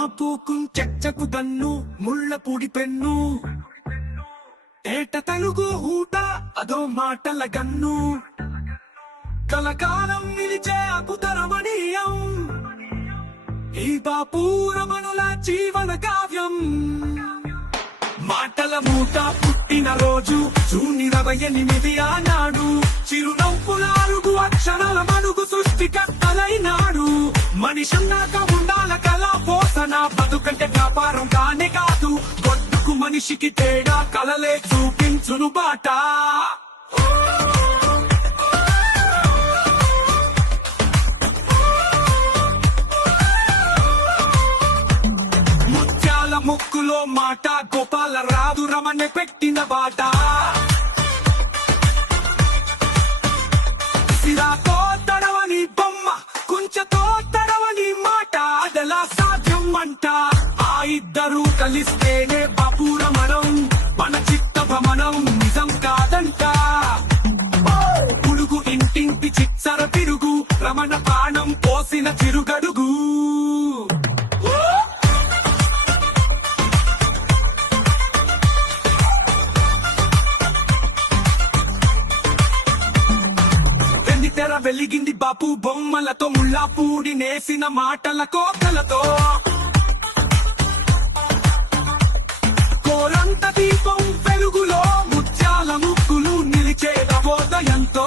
బాపుకు చెచ్చకు దన్ను ముళ్ళ పొడి పెన్ను ఏట తెలుగు ఊట అదో మాటల గన్ను కలకాలం నిలిచే అకుతరమణీయం ఈ బాపూరమనుల జీవన కావ్యం మాటల మూట పుట్టిన రోజు జూన్ 28 ఆనాడు చిరునవ్వుల అరుగు అక్షరాల మనుగు సృష్టికర్తలైనాడు మనిషన్నాక ఉండాల కళా పోసన బతుకంటే వ్యాపారం కానే కాదు గొడ్డుకు మనిషికి తేడా కలలే చూపించును బాట ముత్యాల ముక్కులో మాట గోపాల రాదు రమణ పెట్టిన బాట సిరాతో తడవని బొమ్మ కుంచతో తడవని మాట అదలా సాధ్యం అంట ఆ ఇద్దరు కలిస్తేనే బాపురమణం మన చిత్త భ్రమణం నిజం కాదంట పులుగు ఇంటింటి చిచ్చర తిరుగు రమణ ప్రాణం పోసిన చిరుగడుగు తెర వెలిగింది బాపు బొమ్మలతో ముళ్ళా పూడి నేసిన మాటల కోకలతో కోరంత దీపం వెలుగులో ముత్యాల ముక్కులు నిలిచే నవోదయంతో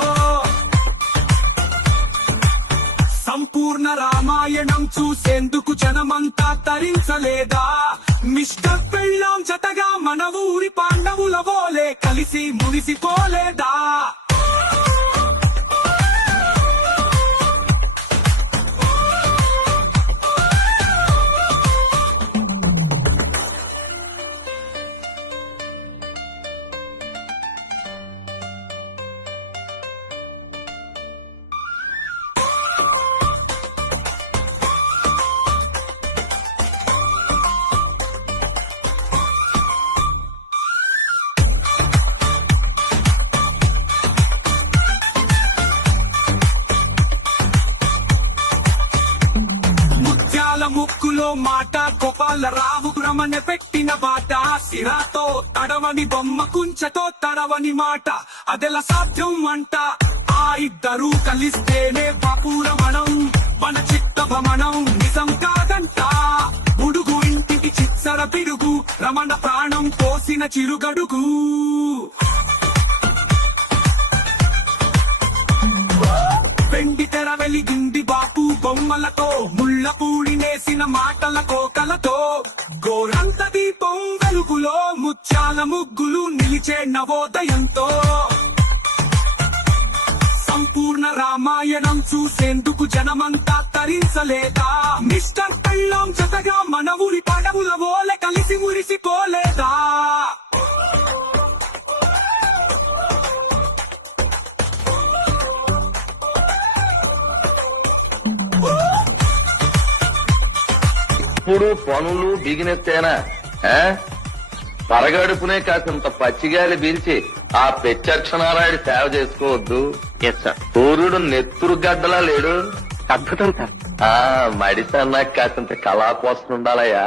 సంపూర్ణ రామాయణం చూసేందుకు జనమంతా తరించలేదా మిస్టర్ పెళ్ళాం జతగా మన ఊరి పాండవుల వోలే కలిసి మురిసిపోలేదా ముక్కులో మాట గోపాల రావు రమణ పెట్టిన బాట సిరాతో తడవని బొమ్మ కుంచతో తడవని మాట అదెలా సాధ్యం అంట ఆ ఇద్దరు కలిస్తేనే బాపురమణం మన చిత్త భ్రమణం నిజం కాదంట బుడుగు ఇంటికి చిచ్చర పిడుగు రమణ ప్రాణం పోసిన చిరుగడుగు వెండి తెర వెలిగింది బాపు బొమ్మలతో ముళ్ళ పూడి నేసిన మాటల కోకలతో గోరంత దీపం వెలుగులో ముత్యాల ముగ్గులు నిలిచే నవోదయంతో సంపూర్ణ రామాయణం చూసేందుకు జనమంతా తరించలేదా మిస్టర్ పెళ్ళాం జతగా మన ఊరి పడవుల వోలే కలిసి మురిసిపోలేదా ఇప్పుడు పనులు బిగినెత్తేనా పరగడుపునే కాసింత పచ్చిగాలి పీల్చి ఆ పెచ్చక్షనారాయుడు సేవ చేసుకోవద్దు. సూర్యుడు నెత్తురు గడ్డలా లేడు. అద్భుతం సార్. మడిసన్నా కాసింత కళా కోసం ఉండాలయ్యా.